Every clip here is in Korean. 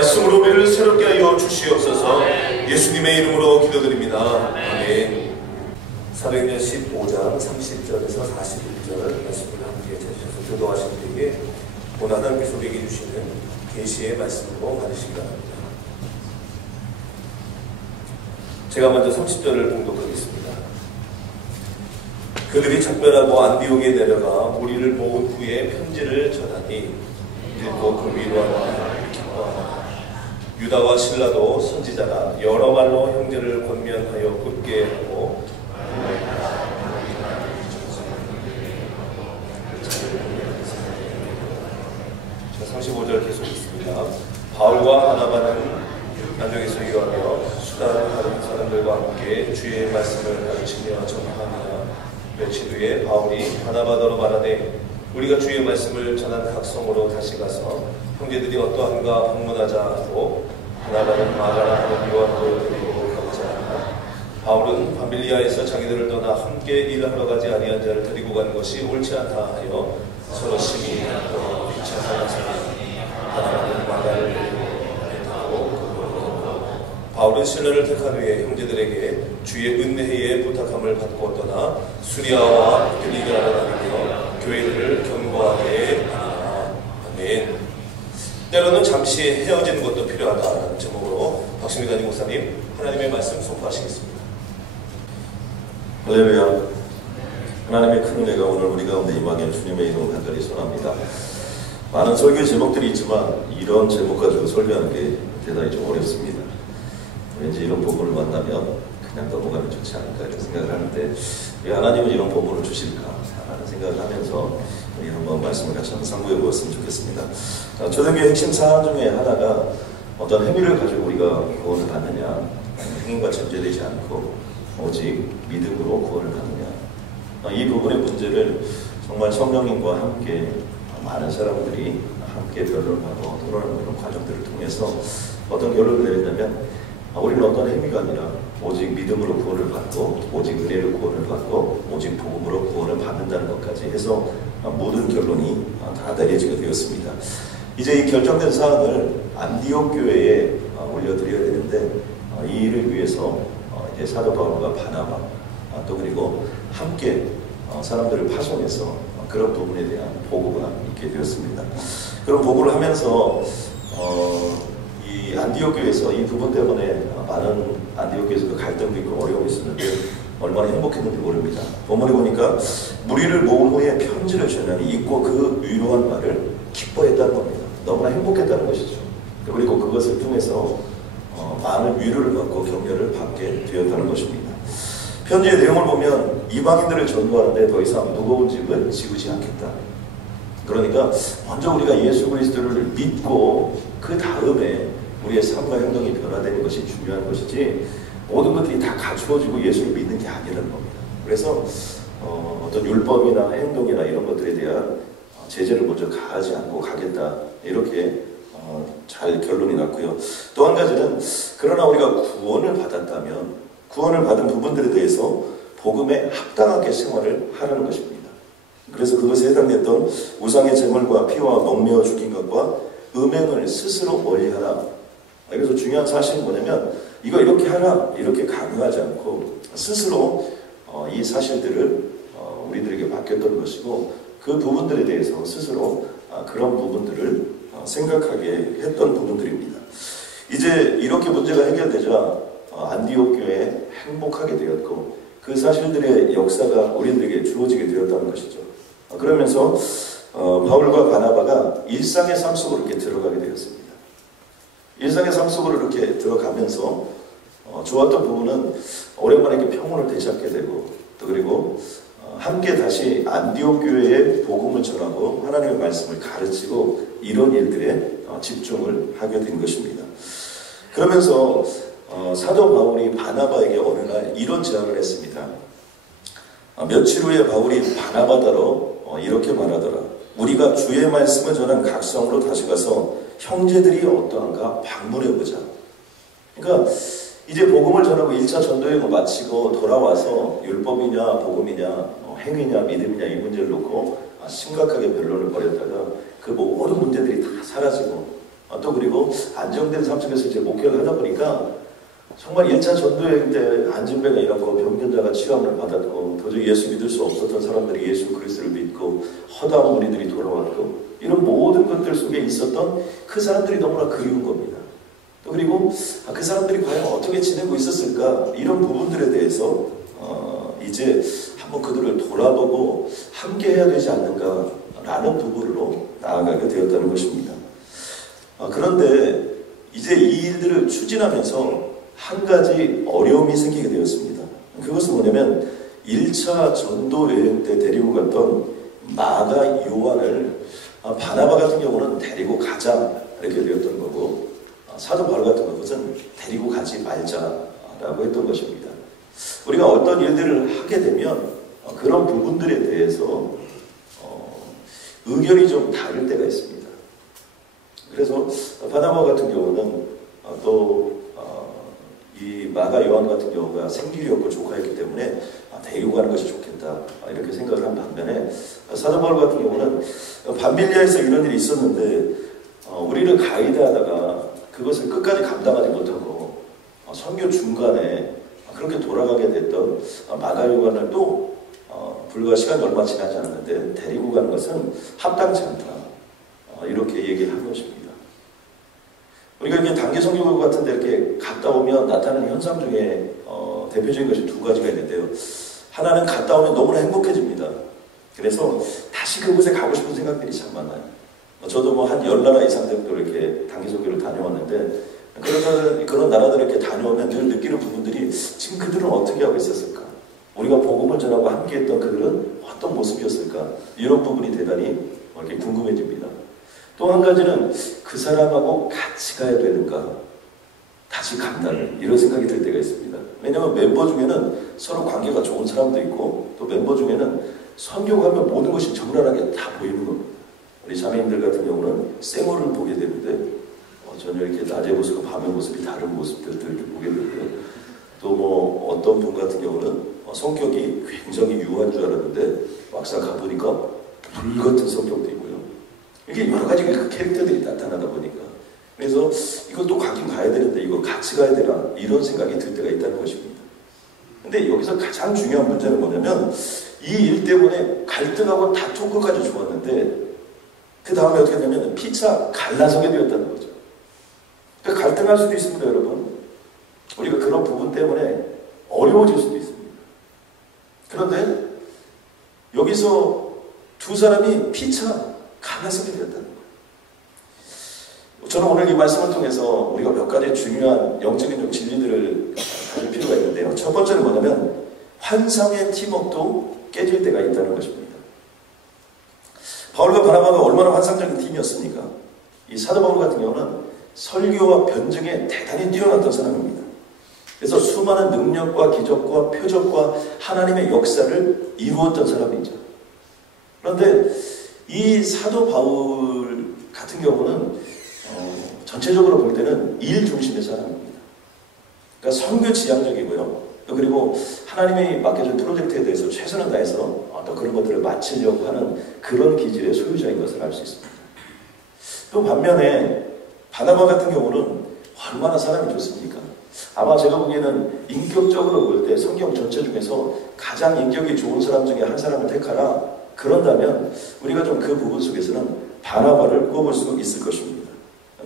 말씀으로 우리를 새롭게 하여 주시옵소서. 예수님의 이름으로 기도드립니다. 아멘. 사도행전 15장 30절에서 41절 말씀을 함께 찾으셔서 교도하신 분에게 고난을 계속에게 주시는 계시의 말씀으로 받으시기 바랍니다. 제가 먼저 30절을 봉독하겠습니다. 그들이 작별하고 안디옥에 내려가 무리를 모은 후에 편지를 전하니 읽고 그 위로하나 기뻐하나 유다와 실라도 선지자나 여러 말로 형제를 권면하여 굳게 하고 35절 계속 있습니다. 바울과 바나바는 안동에서 유하며 수다를 하는 사람들과 함께 주의 말씀을 가르치며 전하며 며칠 후에 바울이 바나바더러 말하되 우리가 주의 말씀을 전한 각 성으로 다시 가서 형제들이 어떠한가 방문하자 하고 바나바는 마가라 하는 요한을 데리고 가고자 하나 바울은 밤빌리아에서 자기들을 떠나 함께 일하러 가지 아니한 자를 데리고 가는 것이 옳지 않다 하여 서로 심히 귀찮아하였으니 바나바는 마가를 데리고 바울은 신라를 택한 후에 형제들에게 주의 은혜에 부탁함을 받고 떠나 수리아와 필리가로 다니며 교회들을 경고하게 하니라. 아멘. 때로는 잠시 헤어지는 것도 필요하다는 제목으로 박신미단임 목사님 하나님의 말씀 선포하시겠습니다. 할렐루야. 하나님의 큰 은혜가 오늘 우리 가운데 임하게 주님의 이름을 간절히 소원합니다. 많은 설교 제목들이 있지만 이런 제목 가지고 설교하는 게 대단히 좀 어렵습니다. 왠지 이런 복음을 만나면 그냥 넘어가면 좋지 않을까 이런 생각을 하는데 왜 하나님은 이런 복음을 주실까 하는 생각을 하면서 우리 한번 말씀을 같이 한번 상고해 보았으면 좋겠습니다. 초등교회 핵심 사안 중에 하나가 어떤 행위를 가지고 우리가 구원을 받느냐, 행위가 전제되지 않고 오직 믿음으로 구원을 받느냐, 이 부분의 문제를 정말 성령님과 함께 많은 사람들이 함께 변론하고 토론하는 그런 과정들을 통해서 어떤 결론을 내린다면 우리는 어떤 행위가 아니라 오직 믿음으로 구원을 받고 오직 은혜로 구원을 받고 오직 복음으로 구원을 받는다는 것까지 해서 모든 결론이 다 내려지게 되었습니다. 이제 이 결정된 사안을 안디옥 교회에 올려드려야 되는데 이 일을 위해서 이제 사도 바울과 바나바 또 그리고 함께 사람들을 파송해서 그런 부분에 대한 보고가 있게 되었습니다. 그런 보고를 하면서 이 안디옥 교회에서 이 부분 때문에 많은 안디옥 교회에서도 갈등도 있고 어려움이 있었는데 얼마나 행복했는지 모릅니다. 본문에 보니까 무리를 모은 후에 편지를 전하니 읽고 그 위로한 말을 기뻐했다는 겁니다. 너무나 행복했다는 것이죠. 그리고 그것을 통해서 많은 위로를 받고 격려를 받게 되었다는 것입니다. 편지의 내용을 보면 이방인들을 전도하는데 더 이상 무거운 짐을 지우지 않겠다. 그러니까 먼저 우리가 예수 그리스도를 믿고 그 다음에 우리의 삶과 행동이 변화되는 것이 중요한 것이지 모든 것들이 다 갖추어지고 예수를 믿는 게 아니라는 겁니다. 그래서 어떤 율법이나 행동이나 이런 것들에 대한 제재를 먼저 가하지 않고 가겠다 이렇게 잘 결론이 났고요. 또 한 가지는 그러나 우리가 구원을 받았다면 구원을 받은 부분들에 대해서 복음에 합당하게 생활을 하라는 것입니다. 그래서 그것에 해당됐던 우상의 제물과 피와 먹매어 죽인 것과 음행을 스스로 멀리하라. 그래서 중요한 사실은 뭐냐면 이거 이렇게 하라 이렇게 강요하지 않고 스스로 이 사실들을 우리들에게 맡겼던 것이고 그 부분들에 대해서 스스로 그런 부분들을 생각하게 했던 부분들입니다. 이제 이렇게 문제가 해결되자 안디옥 교회에 행복하게 되었고 그 사실들의 역사가 우리들에게 주어지게 되었다는 것이죠. 그러면서 바울과 바나바가 일상의 삶 속으로 이렇게 들어가게 되었습니다. 일상의 삶 속으로 이렇게 들어가면서 좋았던 부분은 오랜만에 이렇게 평온을 되찾게 되고 또 그리고 함께 다시 안디옥 교회에 복음을 전하고 하나님의 말씀을 가르치고 이런 일들에 집중을 하게 된 것입니다. 그러면서 사도 바울이 바나바에게 어느 날 이런 제안을 했습니다. 며칠 후에 바울이 바나바더러 이렇게 말하더라. 우리가 주의 말씀을 전한 각 성으로 다시 가서 형제들이 어떠한가 방문해보자. 그러니까 이제 복음을 전하고 1차 전도여행을 마치고 돌아와서 율법이냐 복음이냐 행위냐 믿음이냐 이 문제를 놓고 심각하게 변론을 벌였다가 그 모든 문제들이 다 사라지고 또 그리고 안정된 삶 속에서 이제 목회를 하다 보니까 정말 1차 전도여행 때 안진병이 일어났고 병변자가 치유함을 받았고 도저히 예수 믿을 수 없었던 사람들이 예수 그리스도를 믿고 허다한 무리들이 돌아왔고 이런 모든 것들 속에 있었던 그 사람들이 너무나 그리운 겁니다. 또 그리고 그 사람들이 과연 어떻게 지내고 있었을까 이런 부분들에 대해서 이제 한번 그들을 돌아보고 함께 해야 되지 않는가라는 부분으로 나아가게 되었다는 것입니다. 그런데 이제 이 일들을 추진하면서 한 가지 어려움이 생기게 되었습니다. 그것은 뭐냐면 1차 전도 여행 때 데리고 갔던 마가 요한을 바나바 같은 경우는 데리고 가자 이렇게 되었던 거고 사도 바울 같은 것은 데리고 가지 말자라고 했던 것입니다. 우리가 어떤 일들을 하게 되면 그런 부분들에 대해서 의견이 좀 다를 때가 있습니다. 그래서 바나바 같은 경우는 또 이 마가 요한 같은 경우가 생길이 없고 조카였기 때문에 데리고 가는 것이 좋겠다 이렇게 생각을 한 반면에 사도 바울 같은 경우는 밤빌리아에서 이런 일이 있었는데 우리를 가이드하다가 그것을 끝까지 감당하지 못하고 선교 중간에 그렇게 돌아가게 됐던 마가 요한을 또 불과 시간이 얼마 지나지 않았는데 데리고 가는 것은 합당치 않다 이렇게 얘기를 한 것입니다. 우리가 이렇게 단기 선교국 같은 데 이렇게 갔다 오면 나타나는 현상 중에 대표적인 것이 두 가지가 있는데요. 하나는 갔다 오면 너무나 행복해집니다. 그래서 다시 그곳에 가고 싶은 생각들이 참 많아요. 저도 한 10나라 이상 정도 이렇게 단기 선교를 다녀왔는데 그런 나라들을 이렇게 다녀오면 늘 느끼는 부분들이 지금 그들은 어떻게 하고 있었을까? 우리가 복음을 전하고 함께했던 그들은 어떤 모습이었을까? 이런 부분이 대단히 이렇게 궁금해집니다. 또 한 가지는 그 사람하고 같이 가야 되는가? 다시 간다는 이런 생각이 들 때가 있습니다. 왜냐하면 멤버 중에는 서로 관계가 좋은 사람도 있고 또 멤버 중에는 선교하면 모든 것이 정갈하게 다 보이는 겁니다. 우리 자매님들 같은 경우는 생얼을 보게 되는데 전혀 이렇게 낮의 모습과 밤의 모습이 다른 모습들을 이렇게 보게 되고요. 또 뭐 어떤 분 같은 경우는 성격이 굉장히 유한 줄 알았는데 막상 가보니까 불같은 성격도 있고요. 이게 여러 가지 그 캐릭터들이 나타나다 보니까 그래서 이것도 가긴 가야 되는데 이거 같이 가야 되나 이런 생각이 들 때가 있다는 것입니다. 근데 여기서 가장 중요한 문제는 뭐냐면 이 일 때문에 갈등하고 다툰 것까지 좋았는데 그 다음에 어떻게 되냐면 피차 갈라서게 되었다는 거죠. 그러니까 갈등할 수도 있습니다, 여러분. 우리가 그런 부분 때문에 어려워질 수도 있습니다. 그런데 여기서 두 사람이 피차 갈라서게 되었다는 거예요. 저는 오늘 이 말씀을 통해서 우리가 몇 가지 중요한 영적인 좀 진리들을 가질 필요가 있는데요. 첫 번째는 뭐냐면 환상의 팀워크도 깨질 때가 있다는 것입니다. 바울과 바나바가 얼마나 환상적인 팀이었습니까? 이 사도 바울 같은 경우는 설교와 변증에 대단히 뛰어났던 사람입니다. 그래서 수많은 능력과 기적과 표적과 하나님의 역사를 이루었던 사람이죠. 그런데 이 사도 바울 같은 경우는 전체적으로 볼 때는 일 중심의 사람입니다. 그러니까 선교 지향적이고요. 또 그리고 하나님이 맡겨준 프로젝트에 대해서 최선을 다해서 또 그런 것들을 마치려고 하는 그런 기질의 소유자인 것을 알 수 있습니다. 또 반면에 바나바 같은 경우는 얼마나 사람이 좋습니까? 아마 제가 보기에는 인격적으로 볼 때 성경 전체 중에서 가장 인격이 좋은 사람 중에 한 사람을 택하라 그런다면 우리가 좀 그 부분 속에서는 바나바를 꼽을 수 있을 것입니다.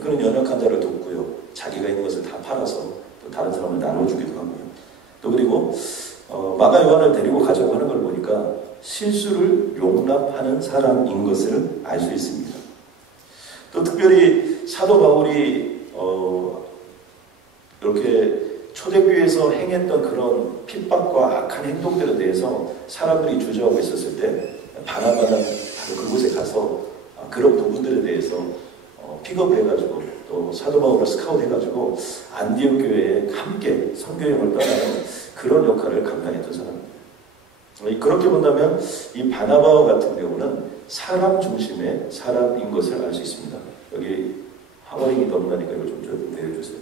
그는 연약한 자를 돕고요. 자기가 있는 것을 다 팔아서 또 다른 사람을 나눠주기도 하고요. 또 그리고 마가 요한을 데리고 가자고 하는 걸 보니까 실수를 용납하는 사람인 것을 알 수 있습니다. 또 특별히 사도 바울이 이렇게 초대교회에서 행했던 그런 핍박과 악한 행동들에 대해서 사람들이 주저하고 있었을 때 바나바는 바로 그곳에 가서 그런 부분들에 대해서 픽업해가지고 또 사도 바울을 스카웃해가지고 안디옥 교회에 함께 선교여행을 떠나는 그런 역할을 감당했던 사람입니다. 그렇게 본다면 이 바나바와 같은 경우는 사람 중심의 사람인 것을 알 수 있습니다. 여기 하버링이 넘나니까 이거 좀 내려주세요.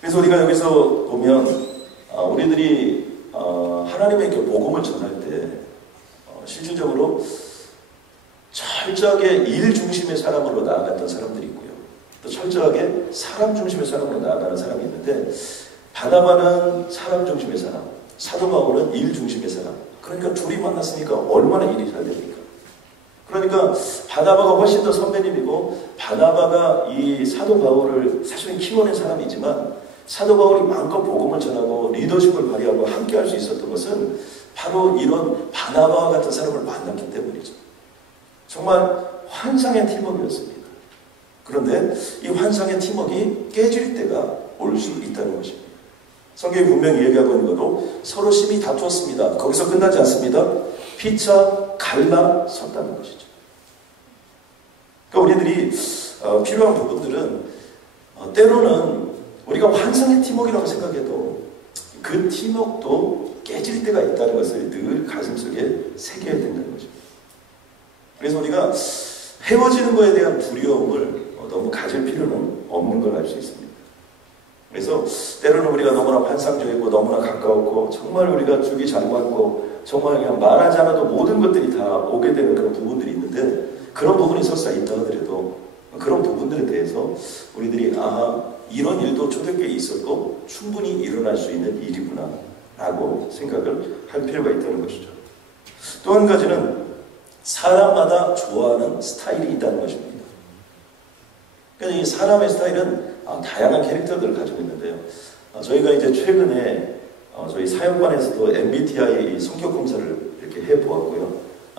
그래서 우리가 여기서 보면 우리들이 하나님의 이렇게 복음을 전할 때 실질적으로 철저하게 일 중심의 사람으로 나아갔던 사람들이 있고요. 또 철저하게 사람 중심의 사람으로 나아가는 사람이 있는데 바나바는 사람 중심의 사람, 사도 바울은 일 중심의 사람. 그러니까 둘이 만났으니까 얼마나 일이 잘 됩니까? 그러니까 바나바가 훨씬 더 선배님이고 바나바가 이 사도 바울을 사실은 키워낸 사람이지만 사도 바울이 마음껏 복음을 전하고 리더십을 발휘하고 함께 할 수 있었던 것은 바로 이런 바나바와 같은 사람을 만났기 때문이죠. 정말 환상의 팀워크였습니다. 그런데 이 환상의 팀워크가 깨질 때가 올 수 있다는 것입니다. 성경이 분명히 얘기하고 있는 것도 서로 심히 다투었습니다. 거기서 끝나지 않습니다. 피차 갈라섰다는 것이죠. 그러니까 우리들이 필요한 부분들은 때로는 우리가 환상의 팀워크라고 생각해도 그 팀워크도 깨질 때가 있다는 것을 늘 가슴속에 새겨야 된다는 것입니다. 그래서 우리가 헤어지는 것에 대한 두려움을 너무 가질 필요는 없는 걸 알 수 있습니다. 그래서 때로는 우리가 너무나 환상적이고 너무나 가까웠고 정말 우리가 주기 잘 받고 정말 그냥 말하지 않아도 모든 것들이 다 오게 되는 그런 부분들이 있는데 그런 부분이 설사 있다 하더라도 그런 부분들에 대해서 우리들이 이런 일도 초대교회에 있었고 충분히 일어날 수 있는 일이구나 라고 생각을 할 필요가 있다는 것이죠. 또 한 가지는 사람마다 좋아하는 스타일이 있다는 것입니다. 그러니까 이 사람의 스타일은 다양한 캐릭터들을 가지고 있는데요. 저희가 이제 최근에 저희 사역반에서도 MBTI 성격 검사를 이렇게 해보았고요.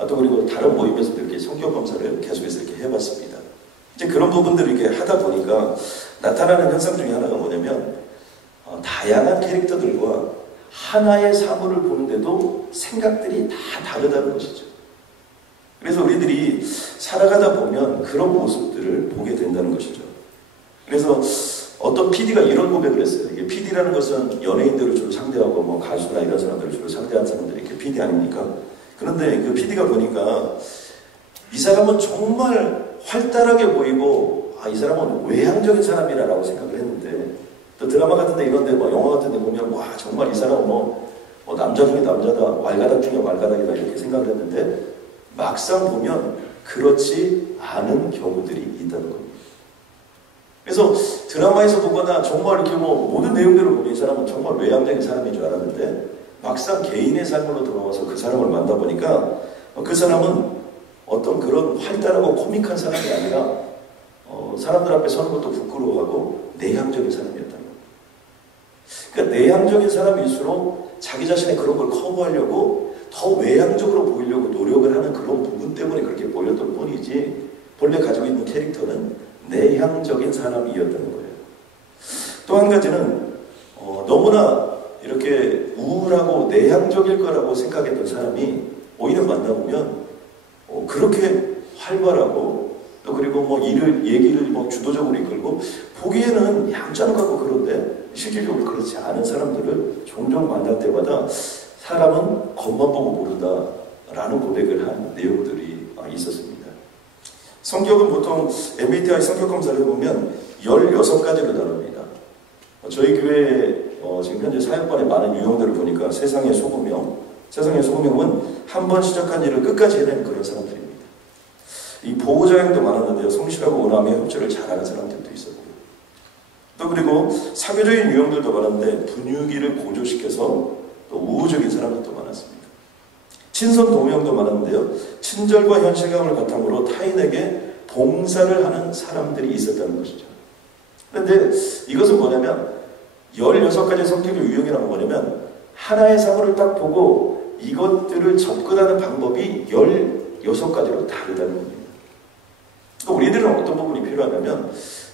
또 그리고 다른 모임에서도 이렇게 성격 검사를 계속해서 이렇게 해봤습니다. 이제 그런 부분들을 이렇게 하다 보니까 나타나는 현상 중에 하나가 뭐냐면 다양한 캐릭터들과 하나의 사물을 보는데도 생각들이 다 다르다는 것이죠. 그래서 우리들이 살아가다 보면 그런 모습들을 보게 된다는 것이죠. 그래서 어떤 PD가 이런 고백을 했어요. 이게 PD라는 것은 연예인들을 주로 상대하고 뭐 가수나 이런 사람들을 주로 상대하는 사람들이 이렇게 PD 아닙니까? 그런데 그 PD가 보니까 이 사람은 정말 활달하게 보이고 이 사람은 외향적인 사람이라고 생각을 했는데 또 드라마 같은 데 이런 데 뭐 영화 같은 데 보면 와 정말 이 사람은 뭐 남자 중에 남자다 말가닥 중에 말가닥이다 이렇게 생각을 했는데 막상 보면 그렇지 않은 경우들이 있다는 겁니다. 그래서 드라마에서 보거나 정말 이렇게 뭐 모든 내용들을 보면 이 사람은 정말 외향적인 사람인 줄 알았는데 막상 개인의 삶으로 들어와서 그 사람을 만나보니까 그 사람은 어떤 그런 활달하고 코믹한 사람이 아니라 사람들 앞에 서는 것도 부끄러워하고 내향적인 사람이었다는 겁니다. 그러니까 내향적인 사람일수록 자기 자신의 그런 걸 커버하려고 더 외향적으로 보이려고 노력을 하는 그런 부분 때문에 그렇게 보였던 뿐이지 본래 가지고 있는 캐릭터는 내향적인 사람이었다는 거예요. 또 한 가지는 너무나 이렇게 우울하고 내향적일 거라고 생각했던 사람이 오히려 만나보면 그렇게 활발하고 또 그리고 뭐 얘기를 뭐 주도적으로 이끌고 보기에는 얌전한 것 같고 그런데 실질적으로 그렇지 않은 사람들을 종종 만날 때마다 사람은 겉만 보고 모른다라는 고백을 한 내용들이 있었습니다. 성격은 보통 MBTI 성격 검사를 해보면 16가지로 나눕니다. 저희 교회 지금 현재 사역반에 많은 유형들을 보니까 세상의 소금형은 한 번 시작한 일을 끝까지 해내는 그런 사람들입니다. 이 보호자형도 많았는데요. 성실하고 원함의 협조를 잘하는 사람들도 있었고요. 또 그리고 사교적인 유형들도 많았는데 분위기를 고조시켜서 또 우호적인 사람들도 많았습니다. 친선 동형도 많았는데요. 친절과 현실감을 바탕으로 타인에게 봉사를 하는 사람들이 있었다는 것이죠. 그런데 이것은 뭐냐면 16가지 성격의 유형이라는 건 뭐냐면 하나의 사물을 딱 보고 이것들을 접근하는 방법이 16가지로 다르다는 겁니다. 그러니까 우리들은 어떤 부분이 필요하냐면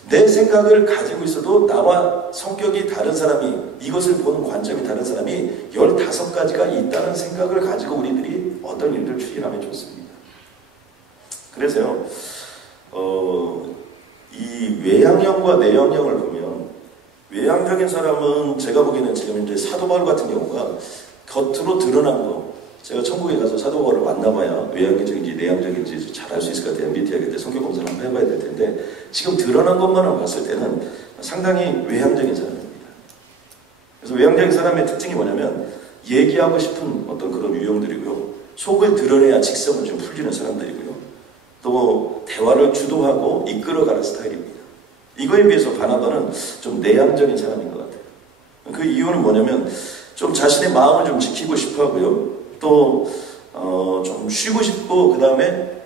내 생각을 가지고 있어도 나와 성격이 다른 사람이, 이것을 보는 관점이 다른 사람이 15가지가 있다는 생각을 가지고 우리들이 어떤 일들을 추진하면 좋습니다. 그래서요, 이 외향형과 내향형을 보면, 외향적인 사람은 제가 보기에는 지금 이제 사도 바울 같은 경우가 겉으로 드러난 거, 제가 천국에 가서 사도 바울을 만나봐야 외향적인지 내향적인지 잘 알 수 있을 것 같아요. MBTI 때 성격 검사를 한번 해봐야 될 텐데, 지금 드러난 것만을 봤을 때는 상당히 외향적인 사람입니다. 그래서 외향적인 사람의 특징이 뭐냐면 얘기하고 싶은 어떤 그런 유형들이고요, 속을 드러내야 직성을 좀 풀리는 사람들이고요, 또 대화를 주도하고 이끌어가는 스타일입니다. 이거에 비해서 바나바는 좀 내향적인 사람인 것 같아요. 그 이유는 뭐냐면 좀 자신의 마음을 좀 지키고 싶어 하고요, 또 좀 쉬고 싶고, 그 다음에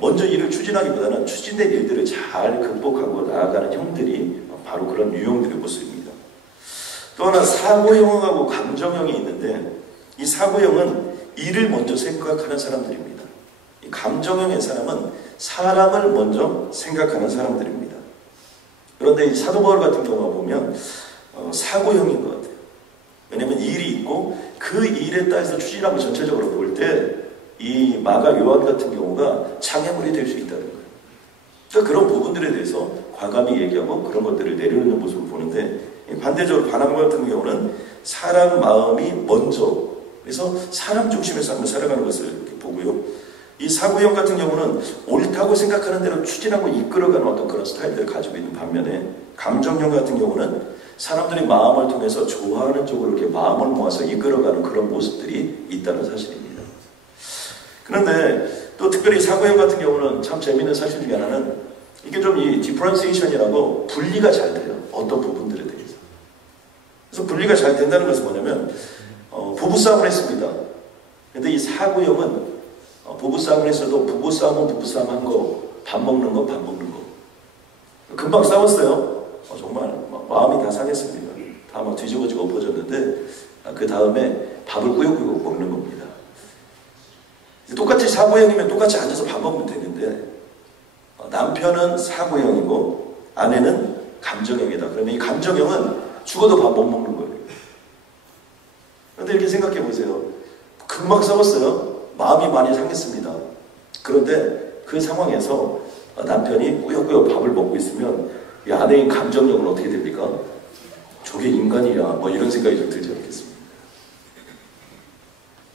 먼저 일을 추진하기보다는 추진된 일들을 잘 극복하고 나아가는 형들이 바로 그런 유형들의 모습입니다. 또 하나 사고형하고 감정형이 있는데, 이 사고형은 일을 먼저 생각하는 사람들입니다. 이 감정형의 사람은 사람을 먼저 생각하는 사람들입니다. 그런데 이 사도 바울 같은 경우가 보면 사고형인 것 같아요. 왜냐하면 일이 있고 그 일에 따라서 추진하고 전체적으로 볼 때 이 마가 요한 같은 경우가 장애물이 될 수 있다는 거예요. 그러니까 그런 부분들에 대해서 과감히 얘기하고 그런 것들을 내려놓는 모습을 보는데, 반대적으로 바나바 같은 경우는 사람 마음이 먼저, 그래서 사람 중심의 삶을 살아가는 것을 이렇게 보고요, 이 사고형 같은 경우는 옳다고 생각하는 대로 추진하고 이끌어가는 어떤 그런 스타일들을 가지고 있는 반면에, 감정형 같은 경우는 사람들의 마음을 통해서 좋아하는 쪽으로 이렇게 마음을 모아서 이끌어가는 그런 모습들이 있다는 사실입니다. 그런데 또 특별히 사고형 같은 경우는 참 재미있는 사실 중에 하나는, 이게 좀 이 디퍼런시에이션이라고 분리가 잘 돼요. 어떤 부분들에 대해서. 그래서 분리가 잘 된다는 것은 뭐냐면, 부부싸움을 했습니다. 근데 이 사고형은 부부싸움을 했어도 부부싸움은 부부싸움 한 거, 밥 먹는 거, 밥 먹는 거. 금방 싸웠어요. 정말 마음이 다 상했습니다. 다 막 뒤집어지고 엎어졌는데, 그 다음에 밥을 꾸역꾸역 먹는 겁니다. 똑같이 사고형이면 똑같이 앉아서 밥 먹으면 되는데, 남편은 사고형이고 아내는 감정형이다. 그러면 이 감정형은 죽어도 밥 못 먹는 거예요. 그런데 이렇게 생각해 보세요. 금방 싸웠어요. 마음이 많이 상했습니다. 그런데 그 상황에서 남편이 꾸역꾸역 밥을 먹고 있으면 이 아내인 감정형은 어떻게 됩니까? 저게 인간이야, 뭐 이런 생각이 좀 들지 않겠습니까?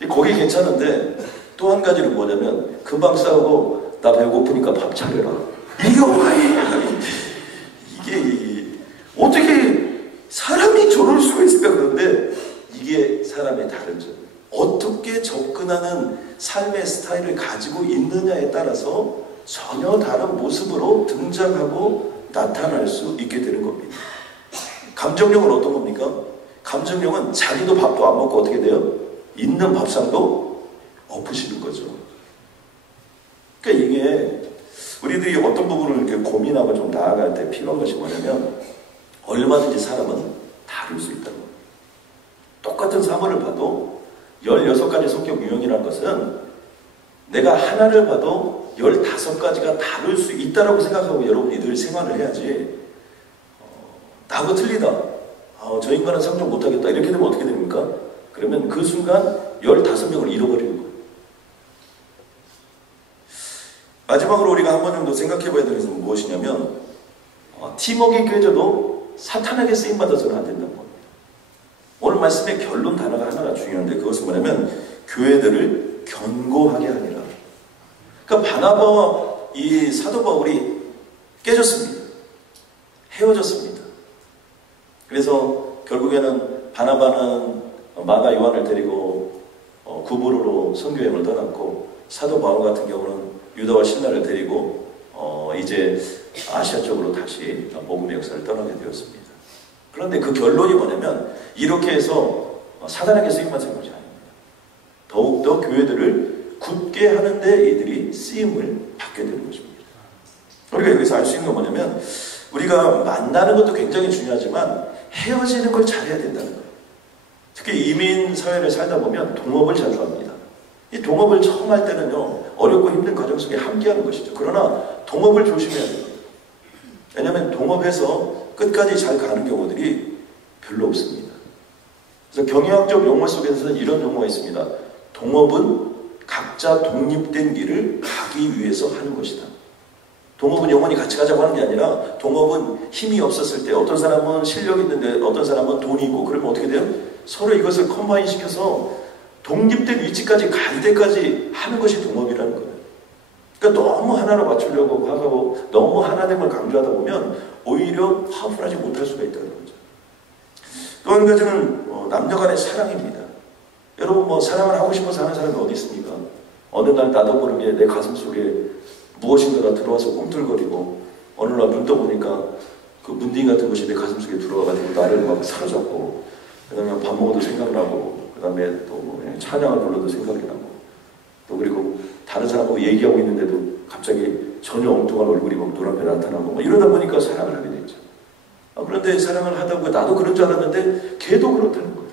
거기 괜찮은데 또 한 가지는 뭐냐면, 금방 싸우고 나 배고프니까 밥 차려라. 이게 어떻게 사람이 저럴 수가 있을까? 그런데 이게 사람의 다른 점, 어떻게 접근하는 삶의 스타일을 가지고 있느냐에 따라서 전혀 다른 모습으로 등장하고 나타날 수 있게 되는 겁니다. 감정형은 어떤 겁니까? 감정형은 자기도 밥도 안 먹고 어떻게 돼요? 있는 밥상도 엎으시는 거죠. 그러니까 이게 우리들이 어떤 부분을 이렇게 고민하고 좀 나아갈 때 필요한 것이 뭐냐면, 얼마든지 사람은 다를 수 있다는 겁니다. 똑같은 사물을 봐도 16가지 성격 유형이라는 것은 내가 하나를 봐도 15가지가 다를 수 있다고 생각하고 여러분이 늘 생활을 해야지, 나하고 틀리다, 저 인간은 상종 못하겠다, 이렇게 되면 어떻게 됩니까? 그러면 그 순간 15명을 잃어버리는 거예요. 마지막으로 우리가 한 번 정도 생각해 봐야 되는 것은 무엇이냐면, 팀워크가 깨져도 사탄에게 쓰임받아서는 안 된다는 겁니다. 오늘 말씀의 결론 단어가 하나가 중요한데, 그것은 뭐냐면 교회들을 견고하게 하니라. 그러니까 바나바와 이 사도 바울이 깨졌습니다. 헤어졌습니다. 그래서 결국에는 바나바는 마가 요한을 데리고 구브로로 선교여행을 떠났고, 사도 바울 같은 경우는 유다와 신라를 데리고 이제 아시아 쪽으로 다시 복음의 역사를 떠나게 되었습니다. 그런데 그 결론이 뭐냐면, 이렇게 해서 사단에게 쓰임받은 것이 아닙니다. 더욱더 교회들을 굳게 하는데 이들이 쓰임을 받게 되는 것입니다. 우리가 여기서 알 수 있는 건 뭐냐면, 우리가 만나는 것도 굉장히 중요하지만 헤어지는 걸 잘해야 된다는 거예요. 특히 이민 사회를 살다 보면 동업을 자주 합니다. 이 동업을 처음 할 때는요, 어렵고 힘든 과정 속에 함께하는 것이죠. 그러나 동업을 조심해야 됩니다. 왜냐하면 동업해서 끝까지 잘 가는 경우들이 별로 없습니다. 그래서 경영학적 용어 속에서는 이런 용어가 있습니다. 동업은 각자 독립된 길을 가기 위해서 하는 것이다. 동업은 영원히 같이 가자고 하는 게 아니라 동업은 힘이 없었을 때 어떤 사람은 실력이 있는데 어떤 사람은 돈이 있고 그러면 어떻게 돼요? 서로 이것을 컴바인 시켜서 독립된 위치까지 갈 때까지 하는 것이 동업이라는 거예요. 그러니까 너무 하나로 맞추려고 하고 너무 하나됨을 강조하다 보면 오히려 파워풀하지 못할 수가 있다는 거죠. 또 한 가지는 남녀 간의 사랑입니다. 여러분 뭐 사랑을 하고 싶어서 하는 사람이 어디 있습니까? 어느 날 나도 모르게 내 가슴 속에 무엇인가가 들어와서 꿈틀거리고 어느 날 눈 떠보니까 그 문딩 같은 것이 내 가슴 속에 들어와가지고 나를 막 사로잡고 그 다음에 밥 먹어도 생각나고 그 다음에 또 찬양을 불러도 생각이 나고 또 그리고 다른 사람하고 얘기하고 있는데도 갑자기 전혀 엉뚱한 얼굴이 막 눈앞에 나타나고 뭐 이러다 보니까 사랑을 하게 됐죠. 그런데 사랑을 하다 보니 나도 그런 줄 알았는데 걔도 그렇다는 거예요.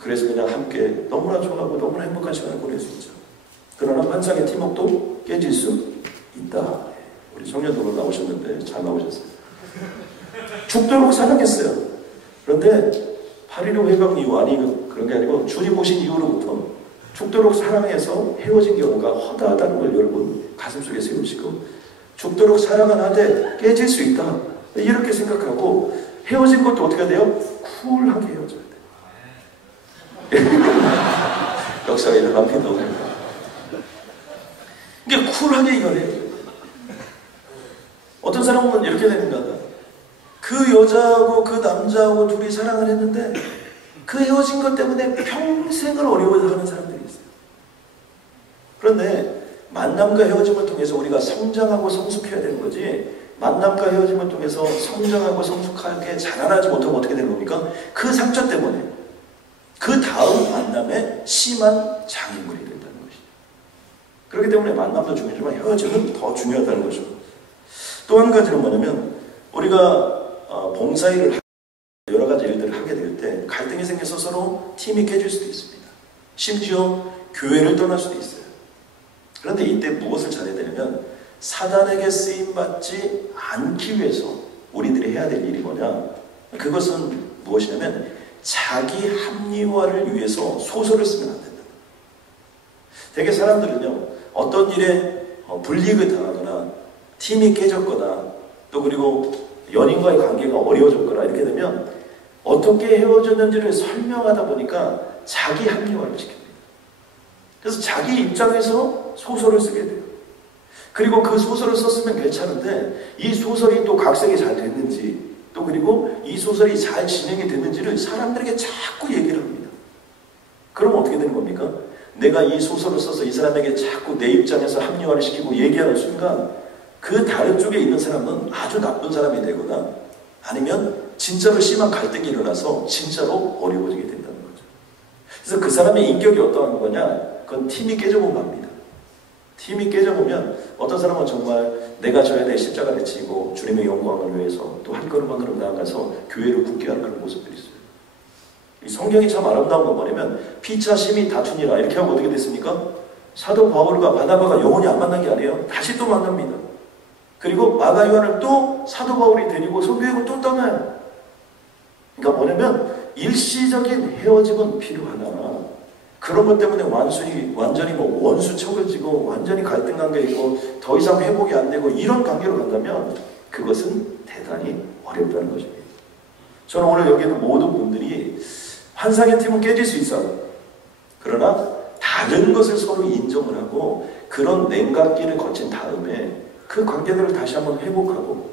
그래서 그냥 함께 너무나 좋아하고 너무나 행복한 시간을 보낼 수 있죠. 그러나 환상의 팀워크도 깨질 수 있다. 우리 청년들로 나오셨는데 잘 나오셨어요. 죽도록 사랑했어요. 그런데 8.15 해방 이후 아니 그런 게 아니고 주님 오신 이후로부터 죽도록 사랑해서 헤어진 경우가 허다하다는 걸 여러분 가슴속에 세우시고 죽도록 사랑은 하되 깨질 수 있다. 이렇게 생각하고 헤어진 것도 어떻게 돼요? 쿨하게 헤어져야 돼요. 역사가 일어납니다. 이게 쿨하게 이겨내야 돼요. 어떤 사람은 이렇게 되는 거다. 그 여자하고 그 남자하고 둘이 사랑을 했는데 그 헤어진 것 때문에 평생을 어려워하는 사람들이 있어요. 그런데 만남과 헤어짐을 통해서 우리가 성장하고 성숙해야 되는 거지, 만남과 헤어짐을 통해서 성장하고 성숙하게 자라나지 못하면 어떻게 되는 겁니까? 그 상처 때문에 그 다음 만남에 심한 장애물이 된다는 것이죠. 그렇기 때문에 만남도 중요하지만 헤어짐은 더 중요하다는 거죠. 또 한 가지는 뭐냐면 우리가 봉사일을 여러 가지 일들을 하게 될 때 갈등이 생겨서 서로 팀이 깨질 수도 있습니다. 심지어 교회를 떠날 수도 있어요. 그런데 이때 무엇을 잘해야 되냐면 사단에게 쓰임받지 않기 위해서 우리들이 해야 될 일이 뭐냐, 그것은 무엇이냐면 자기 합리화를 위해서 소설을 쓰면 안 된다. 되게 사람들은요, 어떤 일에 불이익을 당하거나 팀이 깨졌거나 또 그리고 연인과의 관계가 어려워졌거나 이렇게 되면 어떻게 헤어졌는지를 설명하다 보니까 자기 합리화를 시킵니다. 그래서 자기 입장에서 소설을 쓰게 돼요. 그리고 그 소설을 썼으면 괜찮은데 이 소설이 또 각색이 잘 됐는지 또 그리고 이 소설이 잘 진행이 됐는지를 사람들에게 자꾸 얘기를 합니다. 그럼 어떻게 되는 겁니까? 내가 이 소설을 써서 이 사람에게 자꾸 내 입장에서 합리화를 시키고 얘기하는 순간 그 다른 쪽에 있는 사람은 아주 나쁜 사람이 되거나 아니면 진짜로 심한 갈등이 일어나서 진짜로 어려워지게 된다는 거죠. 그래서 그 사람의 인격이 어떠한 거냐? 그건 팀이 깨져본 겁니다. 팀이 깨져보면 어떤 사람은 정말 내가 져야 될 십자가를 지고 주님의 영광을 위해서 또 한 걸음 한 걸음 나아가서 교회를 굳게 하는 그런 모습들이 있어요. 이 성경이 참 아름다운 건 뭐냐면 피차 심히 다투니라 이렇게 하고 어떻게 됐습니까? 사도 바울과 바나바가 영원히 안 만난 게 아니에요. 다시 또 만납니다. 그리고 마가 요한을 또 사도 바울이 데리고 선교행을 또 떠나요. 그러니까 뭐냐면 일시적인 헤어짐은 필요하나 그런 것 때문에 완전히 뭐 원수척을 지고 완전히 갈등 관계에 있고 더 이상 회복이 안 되고 이런 관계로 간다면 그것은 대단히 어렵다는 것입니다. 저는 오늘 여기 있는 모든 분들이 환상의 팀은 깨질 수 있어요. 그러나 다른 것을 서로 인정을 하고 그런 냉각기를 거친 다음에 그 관계들을 다시 한번 회복하고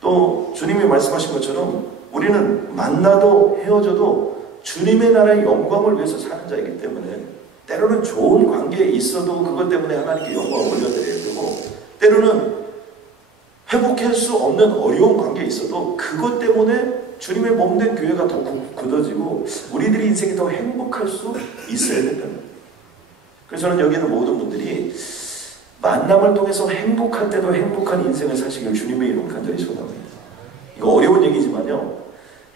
또 주님이 말씀하신 것처럼 우리는 만나도 헤어져도 주님의 나라의 영광을 위해서 사는 자이기 때문에 때로는 좋은 관계에 있어도 그것 때문에 하나님께 영광을 올려드려야 되고 때로는 회복할 수 없는 어려운 관계에 있어도 그것 때문에 주님의 몸된 교회가 더 굳어지고 우리들의 인생이 더 행복할 수 있어야 된다는 거예요. 그래서 저는 여기 있는 모든 분들이 만남을 통해서 행복할 때도 행복한 인생을 사시길 주님의 이름 간절히 소원합니다. 이거 어려운 얘기지만요,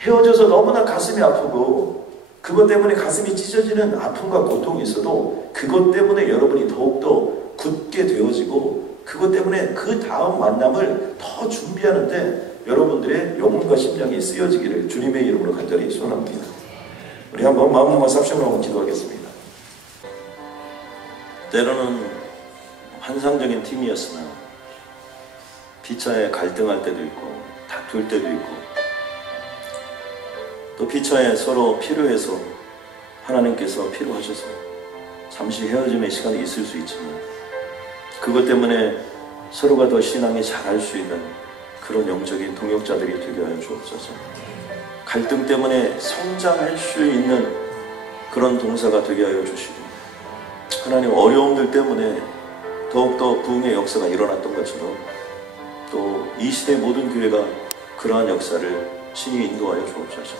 헤어져서 너무나 가슴이 아프고 그것 때문에 가슴이 찢어지는 아픔과 고통이 있어도 그것 때문에 여러분이 더욱더 굳게 되어지고 그것 때문에 그 다음 만남을 더 준비하는데 여러분들의 영혼과 심장이 쓰여지기를 주님의 이름으로 간절히 소원합니다. 우리 한번 마음과 삽심으로 한번 기도하겠습니다. 때로는 환상적인 팀이었으나 피차에 갈등할 때도 있고 다툴 때도 있고 또 피차에 서로 필요해서 하나님께서 필요하셔서 잠시 헤어짐의 시간이 있을 수 있지만 그것 때문에 서로가 더 신앙이 자랄 수 있는 그런 영적인 동역자들이 되게 하여 주옵소서. 갈등 때문에 성장할 수 있는 그런 동사가 되게 하여 주시고 하나님 어려움들 때문에 더욱더 부흥의 역사가 일어났던 것처럼 또 이 시대 모든 교회가 그러한 역사를 신이 인도하여 주옵소서.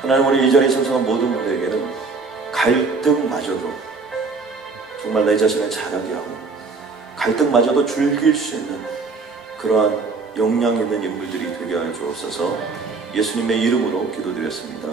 하나님 우리 이 자리에 참석한 모든 분들에게는 갈등마저도 정말 내 자신을 자라게 하고 갈등마저도 즐길 수 있는 그러한 역량 있는 인물들이 되게 하여 주옵소서. 예수님의 이름으로 기도드렸습니다.